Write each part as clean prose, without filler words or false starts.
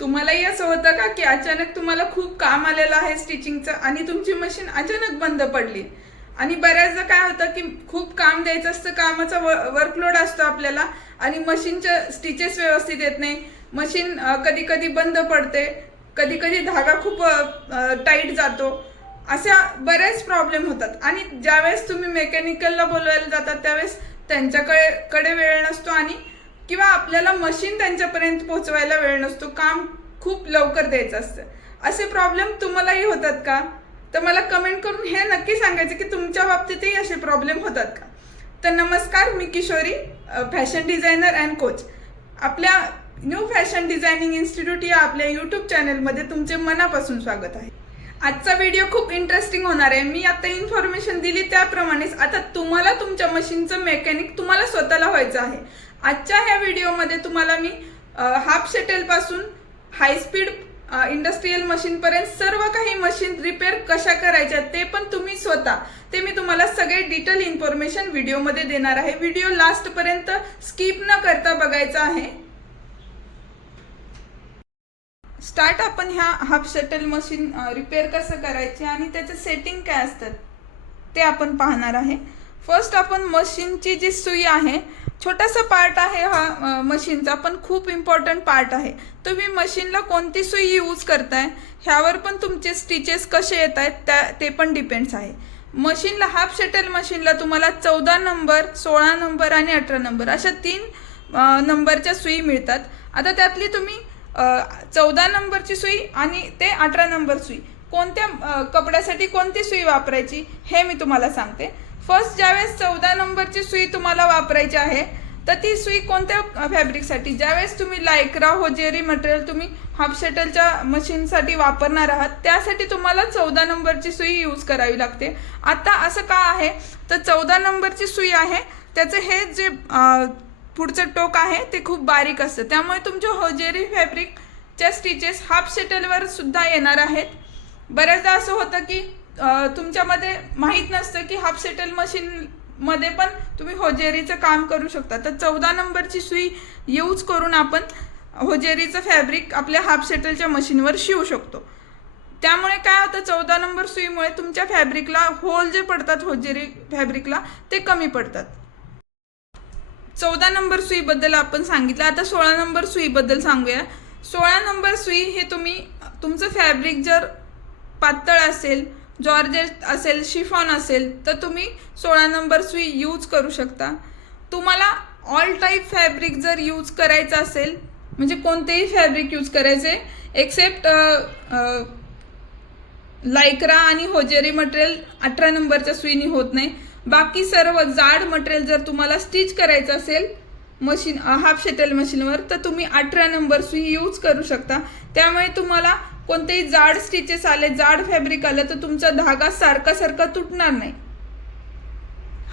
तुम्हालाही असं होतं का की अचानक तुम्हाला खूप काम आलेलं आहे स्टिचिंगचं आणि तुमची मशीन अचानक बंद पडली आणि बऱ्याचदा काय होतं की खूप काम द्यायचं असतं, कामाचा वर्कलोड असतो आपल्याला आणि मशीनचे स्टिचेस व्यवस्थित येत नाही, मशीन कधी कधी बंद पडते, कधी कधी धागा खूप टाईट जातो, अशा बरेच प्रॉब्लेम होतात आणि ज्यावेळेस तुम्ही मेकॅनिकलला बोलवायला जातात त्यावेळेस त्यांच्याकडे वेळ नसतो आणि किंवा आपल्याला मशीन त्यांच्यापर्यंत पोहोचवायला वेळ नसतो, काम खूप लवकर द्यायचं असतं. असे प्रॉब्लेम तुम्हालाही होतात का? तर मला कमेंट करून हे नक्की सांगायचं की तुमच्या बाबतीतही असे प्रॉब्लेम होतात का. तर नमस्कार, मी Kishori, fashion designer and coach. आपल्या न्यू फॅशन डिझायनिंग इन्स्टिट्यूट या आपल्या यूट्यूब चॅनलमध्ये तुमचे मनापासून स्वागत आहे. आजचा व्हिडिओ खूप इंटरेस्टिंग होणार आहे. मी आता इन्फॉर्मेशन दिली त्याप्रमाणेच आता तुम्हाला तुमच्या मशीनचं मेकॅनिक तुम्हाला स्वतःला व्हायचं आहे. आजच्या ह्या व्हिडिओमध्ये तुम्हाला मी हाफ शटल पासून हाय स्पीड इंडस्ट्रियल मशीन पर्यंत सर्व काही मशीन रिपेअर कशा करायच्या ते पण तुम्ही स्वतः, ते मी तुम्हाला सगळे डिटेल इन्फॉर्मेशन व्हिडिओमध्ये देणार आहे. व्हिडिओ लास्ट पर्यंत स्किप न करता बघायचा आहे. स्टार्ट आपण ह्या हाफ शटल मशीन रिपेअर कसं करायचे आणि त्याचे सेटिंग काय असतात ते आपण पाहणार आहे. फर्स्ट आपण मशीनची जी सुई आहे, छोटासा पार्ट आहे हा मशीनचा, पण खूप इम्पॉर्टंट पार्ट आहे. तुम्ही मशीनला कोणती सुई यूज करताय ह्यावर पण तुमचे स्टिचेस कसे येत आहेत ते पण डिपेंड्स आहे. मशीनला हाफ शटल मशीनला तुम्हाला 14 नंबर, 16 नंबर आणि 18 नंबर अशा 3 नंबरच्या सुई मिळतात. आता त्यातली तुम्ही 14 नंबरची सुई आणि ते 18 नंबर सुई कोणत्या कपड्यासाठी कोणती सुई वापरायची हे मी तुम्हाला सांगते. फर्स्ट ज्यावेळेस 14 नंबरची सुई तुम्हाला वापरायची आहे तर ती सुई कोणत्या फॅब्रिकसाठी, ज्यावेळेस तुम्ही लायक्रा होजेरी मटेरियल तुम्ही हाफ शटलच्या मशीनसाठी वापरणार आहात त्यासाठी तुम्हाला 14 नंबरची सुई यूज करावी लागते. आता असं का आहे तर 14 नंबरची सुई आहे त्याचं हे जे पुढचं टोक आहे ते खूप बारीक असतं, त्यामुळे तुमच्या होजेरी फॅब्रिकच्या स्टिचेस हाफ शटलवर सुद्धा येणार आहेत. बऱ्याचदा असं होतं की तुमच्यामध्ये माहीत नसतं की हाफ शटल मशीनमध्ये पण तुम्ही होजेरीचं काम करू शकता. तर 14 नंबरची सुई यूज करून आपण होजेरीचं फॅब्रिक आपल्या हाफ शटलच्या मशीनवर शिवू शकतो. त्यामुळे काय होतं, 14 नंबर सुईमुळे तुमच्या फॅब्रिकला होल जे पडतात होजेरी फॅब्रिकला ते कमी पडतात. 14 नंबर सुईबद्दल आपण सांगितलं. आता 16 नंबर सुईबद्दल सांगूया. 16 नंबर सुई हे तुम्ही तुमचं फॅब्रिक जर पातळ असेल, जॉर्जेट असेल, शिफॉन असेल तर तुम्ही 16 नंबर सुई यूज करू शकता. तुम्हाला ऑल टाईप फॅब्रिक जर यूज करायचं असेल, म्हणजे कोणतेही फॅब्रिक यूज करायचे एक्सेप्ट लायक्रा आणि होजेरी मटेरियल 18 नंबरच्या सुईनी होत नाही. बाकी सर्व जाड मटेरियल जर तुम्हाला स्टिच करायचं असेल मशीन हाफ शटल मशीनवर तर तुम्ही 18 नंबर सुई यूज करू शकता. त्यामुळे तुम्हाला कोणतेही जाड स्टिचेस आले, जाड फॅब्रिक आलं तर तुमचा धागा सारखा तुटणार नाही.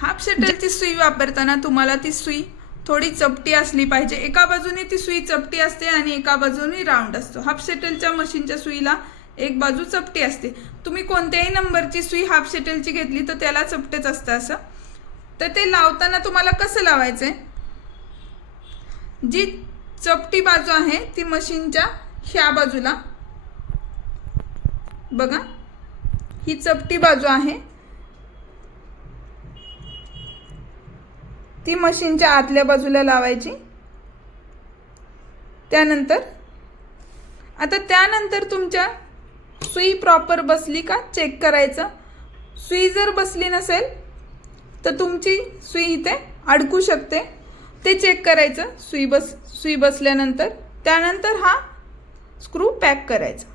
हाफ शटलची सुई वापरताना तुम्हाला ती सुई थोडी चपटी असली पाहिजे. एका बाजूने ती सुई चपटी असते आणि एका बाजूने राऊंड असतो. हाफ शटलच्या मशीनच्या सुईला एक बाजू चपटी असते. तुम्ही कोणत्याही नंबरची सुई हाफ शटलची घेतली तर त्याला चपटेच असतं असं. तर ते लावताना तुम्हाला कसं लावायचंय, जी चपटी बाजू आहे ती मशीनच्या ह्या बाजूला बघा, ही चपटी बाजू आहे ती मशीनच्या आतल्या बाजूला लावायची. त्यानंतर तुमच्या सुई प्रॉपर बसली का चेक करायचं. सुई जर बसली नसेल तर तुमची सुई इथे अडकू शकते, ते चेक करायचं. सुई बसल्यानंतर त्यानंतर हा स्क्रू पॅक करायचा.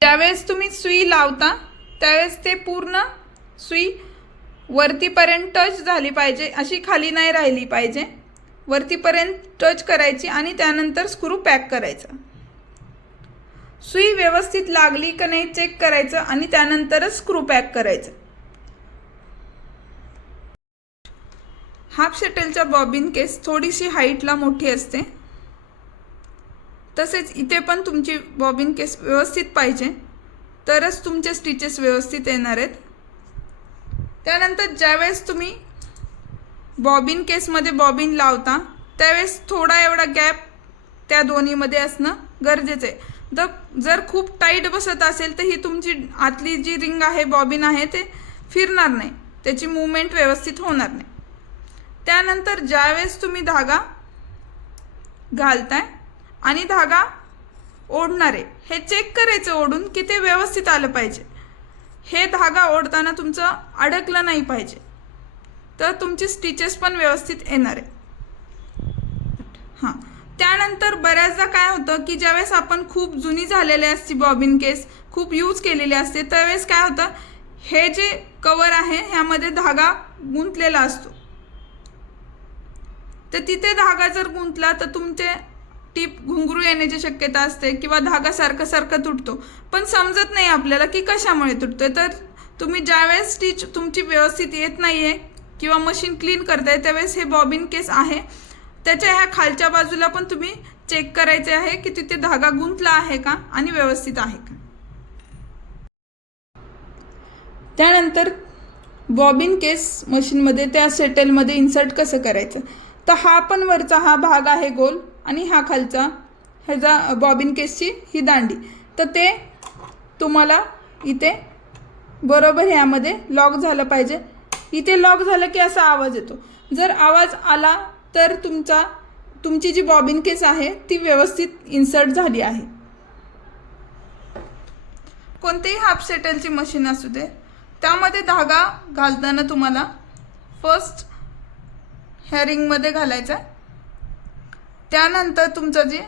ज्यावेळेस तुम्ही सुई लावता त्यावेळेस ते पूर्ण सुई वरतीपर्यंत टच झाली पाहिजे, अशी खाली नाही राहिली पाहिजे. वरतीपर्यंत टच करायची आणि त्यानंतर स्क्रू पॅक करायचा. सुई व्यवस्थित लागली का नाही चेक करायचं आणि त्यानंतरच स्क्रू पॅक करायचं. हाफ शटलच्या बॉबिन केस थोडीशी हाईटला मोठी असते, तसेच इथे पण तुमची बॉबिन केस व्यवस्थित पाहिजे तरच तुमचे स्टिचेस व्यवस्थित येणार आहेत. त्यानंतर ज्यावेळेस तुम्ही बॉबिन केसमध्ये बॉबिन लावता त्यावेळेस थोडा एवढा गॅप त्या दोन्हीमध्ये असणं गरजेचं आहे. जर खूप टाईट बसत असेल तर ही तुमची आतली जी रिंग आहे, बॉबिन आहे, ते फिरणार नाही, त्याची मूवमेंट व्यवस्थित होणार नाही. त्यानंतर ज्यावेळेस तुम्ही धागा घालताय आणि धागा ओढणार आहे, हे चेक करायचं ओढून की ते व्यवस्थित आलं पाहिजे. हे धागा ओढताना तुमचं अडकलं नाही पाहिजे, तर तुमची स्टिचेस पण व्यवस्थित येणार आहे. हां, त्यानंतर बऱ्याचदा काय होतं की ज्यावेळेस आपण खूप जुनी झालेली असते बॉबिन केस, खूप यूज केलेली असते, त्यावेळेस काय होतं, हे जे कवर आहे ह्यामध्ये धागा गुंतलेला असतो. तर तिथे धागा जर गुंतला तर तुमचे टीप घुंगरू येण्याची शक्यता असते किंवा धागा सारखं तुटतो, पण समजत नाही आपल्याला की कशामुळे तुटतोय. तर तुम्ही ज्यावेळेस स्टिच तुमची व्यवस्थित येत नाही आहे किंवा मशीन क्लीन करताय त्यावेळेस हे बॉबिन केस आहे त्याच्या ह्या खालच्या बाजूला पण तुम्ही चेक करायचे आहे की तिथे धागा गुंतला आहे का आणि व्यवस्थित आहे का. त्यानंतर बॉबिन केस मशीनमध्ये त्या सेटलमध्ये इन्सर्ट कसं करायचं, तर हा पण वरचा हा भाग आहे गोल आणि हा खालचा ह्याचा बॉबिन केसची ही दांडी, तर ते तुम्हाला इथे बरोबर ह्यामध्ये लॉक झालं पाहिजे. इथे लॉक झालं की असा आवाज येतो. जर आवाज आला तर तुमची जी बॉबिन केस आहे ती व्यवस्थित इन्सर्ट झाली आहे. कोणतेही हाफ सेटलची मशीन असू दे, त्यामध्ये धागा घालताना तुम्हाला फर्स्ट ह्या रिंगमध्ये घालायचा, त्यानंतर तुमचं जे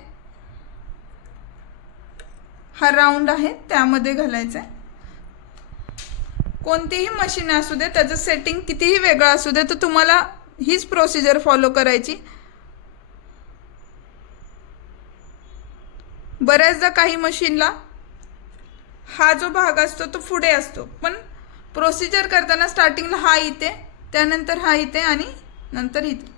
हा राऊंड आहे त्यामध्ये घालायचा. कोणतीही मशीन असू दे, त्याचं सेटिंग कितीही वेगळं असू दे, तर तुम्हाला हीच प्रोसिजर फॉलो करायची. बऱ्याचदा काही मशीनला हा जो भाग असतो तो पुढे असतो, पण प्रोसिजर करताना स्टार्टिंगला हा इथे, त्यानंतर हा इथे आणि नंतर इथे.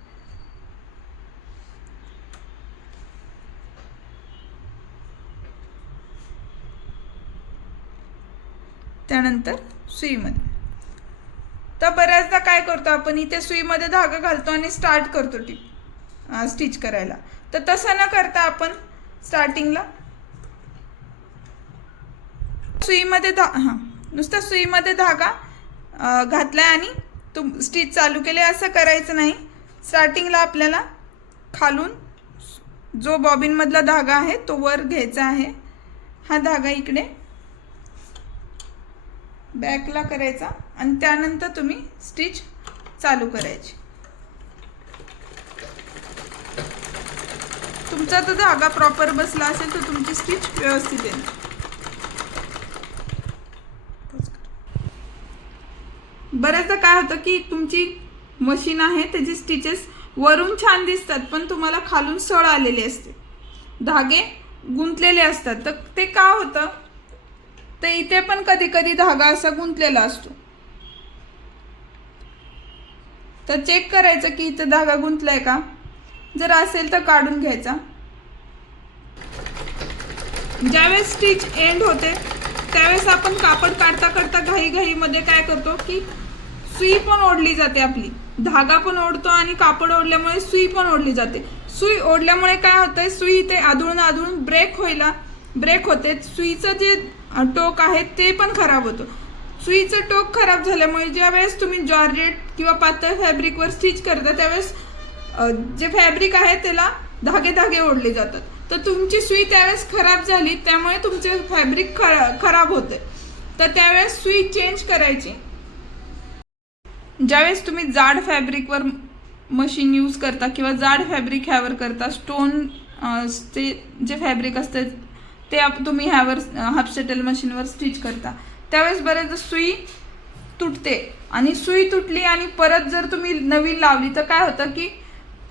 त्यानंतर सुईमध्ये. तर बऱ्याचदा काय करतो आपण, इथे सुईमध्ये धागा घालतो आणि स्टार्ट करतो स्टिच करायला. तर तसं न करता आपण स्टार्टिंगला सुईमध्ये नुसतं सुईमध्ये धागा घातलाय आणि स्टिच चालू केले असं करायचं नाही. स्टार्टिंगला आपल्याला खालून जो बॉबिनमधला धागा आहे तो वर घ्यायचा आहे, हा धागा इकडे बॅकला करायचा आणि त्यानंतर तुम्ही स्टिच चालू करायची. तुमचा तो धागा प्रॉपर बसला असेल तर तुमची स्टिच व्यवस्थित येईल. बऱ्याचदा काय होतं की तुमची मशीन आहे त्याची स्टिचेस वरून छान दिसतात पण तुम्हाला खालून सळ आलेली असते, धागे गुंतलेले असतात. तर ते का होतं, तर इथे पण कधी कधी धागा असा गुंतलेला असतो. तर चेक करायचं की इथे धागा गुंतलाय का, जर असेल तर काढून घ्यायचा. ज्यावेळेस स्टिच एंड होते त्यावेळेस आपण कापड काढता काढता घाईमध्ये काय करतो की सुई पण ओढली जाते, आपली धागा पण ओढतो आणि कापड ओढल्यामुळे सुई पण ओढली जाते. सुई ओढल्यामुळे काय होतंय, सुई इथे आदळून ब्रेक होते. सुईचं जे टोक आहे ते पण खराब होतं. सुईचं टोक खराब झाल्यामुळे ज्यावेळेस तुम्ही जॉर्जेट किंवा पातळ फॅब्रिकवर स्टिच करता त्यावेळेस जे फॅब्रिक आहे त्याला धागे ओढले जातात. तर तुमची सुई त्यावेळेस खराब झाली, त्यामुळे तुमचे फॅब्रिक खराब होते. तर त्यावेळेस सुई चेंज करायची. ज्यावेळेस तुम्ही जाड फॅब्रिकवर मशीन यूज करता किंवा जाड फॅब्रिक ह्यावर करता, स्टोन ते जे फॅब्रिक असते ते तुम्ही ह्यावर हाफ सेटल मशीनवर स्टिच करता, त्यावेळेस बरेचदा सुई तुटते. आणि सुई तुटली आणि परत जर तुम्ही नवीन लावली तर काय होतं की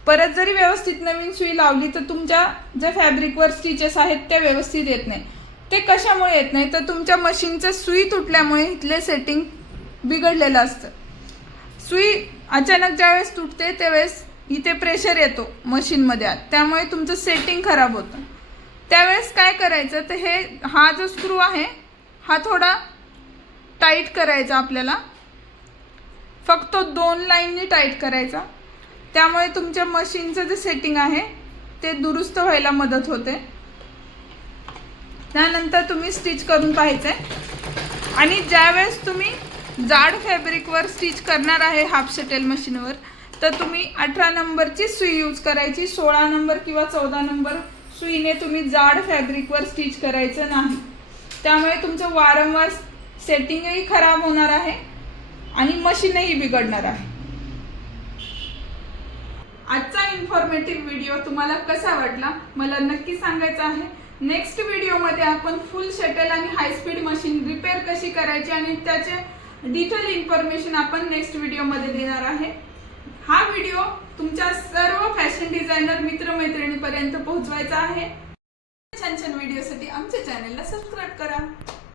परत जरी व्यवस्थित नवीन सुई लावली तर तुमच्या ज्या फॅब्रिकवर स्टिचेस आहेत त्या व्यवस्थित येत नाही. ते कशामुळे येत नाही, तर तुमच्या मशीनचं सुई तुटल्यामुळे इथले सेटिंग बिघडलेलं असतं. सुई अचानक ज्यावेळेस तुटते त्यावेळेस इथे प्रेशर येतो मशीनमध्ये आत, त्यामुळे तुमचं सेटिंग खराब होतं. त्यावेळेस काय करायचं, तर हा जो स्क्रू आहे हा थोडा टाईट करायचा आपल्याला, फक्त 2 लाईननी टाईट करायचा. त्यामुळे तुमच्या मशीनचं जे सेटिंग आहे ते दुरुस्त व्हायला मदत होते। त्यानंतर तुम्ही स्टिच करून पाहायचंय आणि ज्यावेळेस तुम्ही जाड फॅब्रिकवर स्टिच करणार आहे हाफ शटल मशीनवर, तर तुम्ही 18 नंबरची सुई यूज करायची। 16 नंबर किंवा 14 नंबर सुईने तुम्ही जाड फॅब्रिकवर स्टिच करायचं नाही, त्यामुळे तुमचं वारंवार सेटिंगही खराब होणार आहे आणि मशीनही बिघडणार आहे। आजचा इन्फॉर्मेटिव्ह व्हिडिओ तुम्हाला कसा वाटला मला नक्की सांगायचं आहे। नेक्स्ट व्हिडिओमध्ये आपण फुल शटल आणि हाय स्पीड मशीन रिपेअर कशी करायची आणि त्याचे डिटेल इन्फॉर्मेशन आपण नेक्स्ट व्हिडिओमध्ये देणार आहे। हा व्हिडिओ तुमच्या सर्व फॅशन डिझायनर मित्रमैत्रिणींपर्यंत पोहोचवायचा आहे। छान छान व्हिडिओसाठी आमच्या चॅनलला सबस्क्राइब करा।